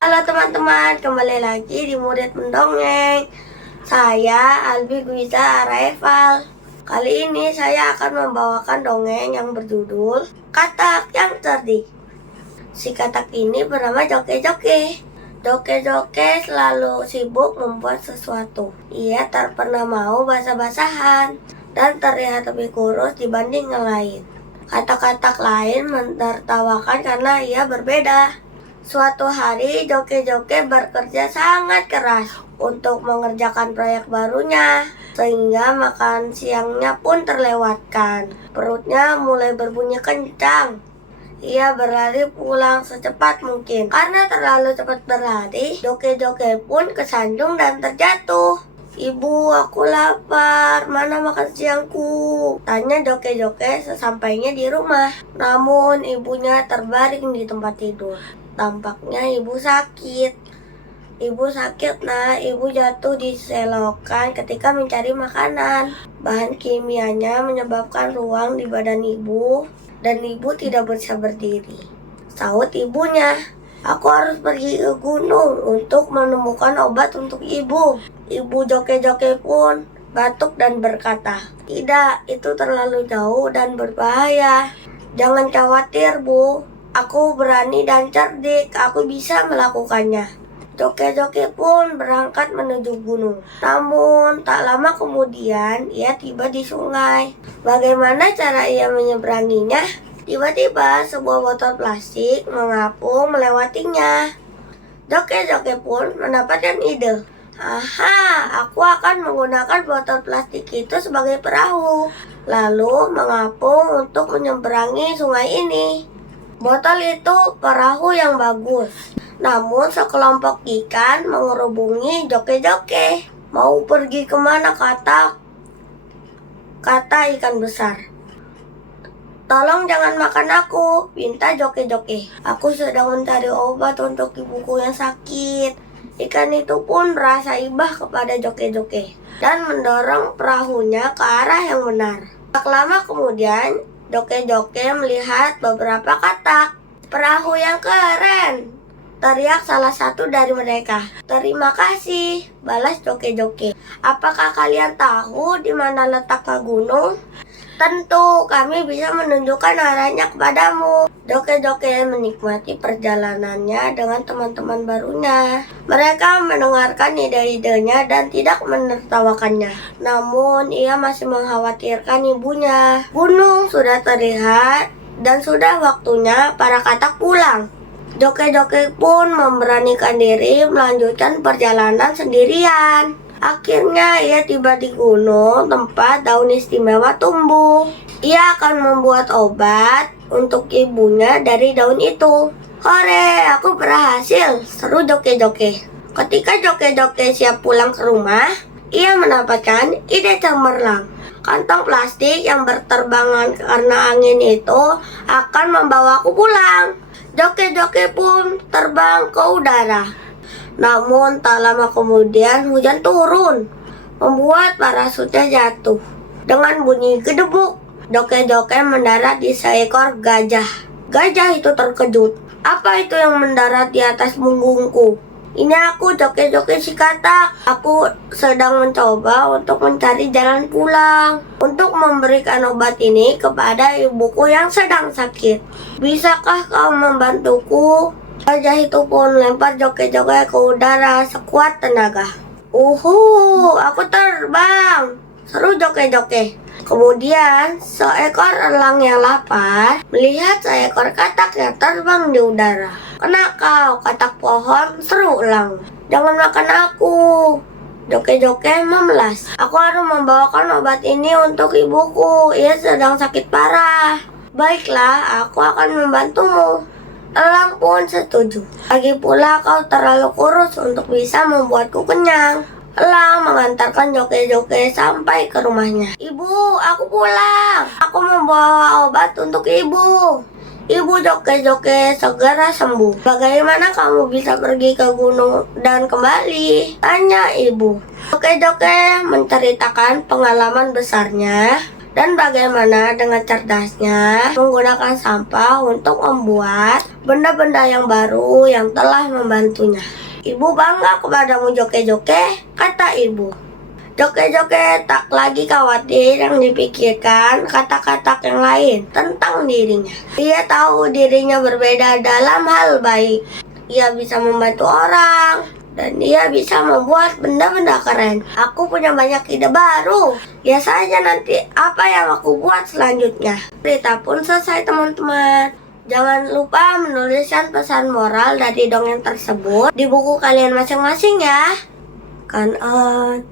Halo teman-teman, kembali lagi di Murid Mendongeng. Saya Albi Gwiza Araeval. Kali ini saya akan membawakan dongeng yang berjudul Katak yang Cerdik. Si katak ini bernama Joke-Joke. Joke-Joke selalu sibuk membuat sesuatu. Ia tak pernah mau basah-basahan dan terlihat lebih kurus dibanding yang lain. Katak-katak lain menertawakan karena ia berbeda. Suatu hari, Joke-Joke bekerja sangat keras untuk mengerjakan proyek barunya, sehingga makan siangnya pun terlewatkan. Perutnya mulai berbunyi kencang. Ia berlari pulang secepat mungkin. Karena terlalu cepat berlari, Joke-Joke pun kesandung dan terjatuh. "Ibu, aku lapar. Mana makan siangku?" tanya Joke-Joke sesampainya di rumah. Namun ibunya terbaring di tempat tidur. Tampaknya ibu sakit. Ibu sakit, nah. Ibu jatuh di selokan ketika mencari makanan. Bahan kimianya menyebabkan ruang di badan ibu, dan ibu tidak bisa berdiri. Sahut ibunya, "Aku harus pergi ke gunung untuk menemukan obat untuk ibu." Ibu Joke-Joke pun batuk dan berkata, "Tidak, itu terlalu jauh dan berbahaya." "Jangan khawatir, Bu. Aku berani dan cerdik, aku bisa melakukannya." Joke-Joke pun berangkat menuju gunung. Namun, tak lama kemudian, ia tiba di sungai. Bagaimana cara ia menyeberanginya? Tiba-tiba, sebuah botol plastik mengapung melewatinya. Joke-Joke pun mendapatkan ide. "Aha, aku akan menggunakan botol plastik itu sebagai perahu, lalu mengapung untuk menyeberangi sungai ini." Botol itu perahu yang bagus. Namun sekelompok ikan mengerubungi Joke-Joke. "Mau pergi kemana, katak?" kata ikan besar. "Tolong jangan makan aku," pinta Joke-Joke. "Aku sedang mencari obat untuk ibuku yang sakit." Ikan itu pun merasa ibah kepada Joke-Joke dan mendorong perahunya ke arah yang benar. Tak lama kemudian, Joke-Joke melihat beberapa katak. "Perahu yang keren!" teriak salah satu dari mereka. "Terima kasih," balas Joke-Joke. "Apakah kalian tahu di mana letaknya gunung?" "Tentu, kami bisa menunjukkan arahnya kepadamu." Joke-Joke menikmati perjalanannya dengan teman-teman barunya. Mereka mendengarkan ide-idenya dan tidak menertawakannya. Namun, ia masih mengkhawatirkan ibunya. Gunung sudah terlihat dan sudah waktunya para katak pulang. Joke-Joke pun memberanikan diri melanjutkan perjalanan sendirian. Akhirnya ia tiba di gunung tempat daun istimewa tumbuh. Ia akan membuat obat untuk ibunya dari daun itu. "Hore, aku berhasil!" seru Joke-Joke. Ketika Joke-Joke siap pulang ke rumah, ia mendapatkan ide cemerlang. Kantong plastik yang berterbangan karena angin itu akan membawaku pulang. Joke-Joke pun terbang ke udara. Namun tak lama kemudian hujan turun, membuat parasutnya jatuh. Dengan bunyi gedebuk, Joke-Joke mendarat di seekor gajah. Gajah itu terkejut. "Apa itu yang mendarat di atas punggungku?" "Ini aku, Joke-Joke si katak. Aku sedang mencoba untuk mencari jalan pulang untuk memberikan obat ini kepada ibuku yang sedang sakit. Bisakah kau membantuku?" Gajah itu pun lempar Joke-Joke ke udara sekuat tenaga. Aku terbang!" seru Joke-Joke. Kemudian, seekor elang yang lapar melihat seekor katak yang terbang di udara. "Kena kau, katak pohon!" seru elang. "Jangan makan aku!" Joke-Joke memelas. "Aku harus membawakan obat ini untuk ibuku. Ia sedang sakit parah." "Baiklah, aku akan membantumu." Elang pun setuju. "Lagi pula kau terlalu kurus untuk bisa membuatku kenyang." Elang mengantarkan Joke-Joke sampai ke rumahnya. "Ibu, aku pulang. Aku membawa obat untuk ibu." Ibu Joke-Joke segera sembuh. "Bagaimana kamu bisa pergi ke gunung dan kembali?" tanya ibu. Joke-Joke menceritakan pengalaman besarnya Dan bagaimana dengan cerdasnya menggunakan sampah untuk membuat benda-benda yang baru yang telah membantunya. Ibu bangga kepadamu Joke-Joke, kata ibu. Joke-Joke tak lagi khawatir yang dipikirkan kata-kata yang lain tentang dirinya. Ia tahu dirinya berbeda dalam hal baik. Ia bisa membantu orang, dan ia bisa membuat benda-benda keren. Aku punya banyak ide baru. Lihat saja nanti apa yang aku buat selanjutnya. Cerita pun selesai teman-teman. Jangan lupa menuliskan pesan moral dari dongeng tersebut di buku kalian masing-masing ya. Kanaan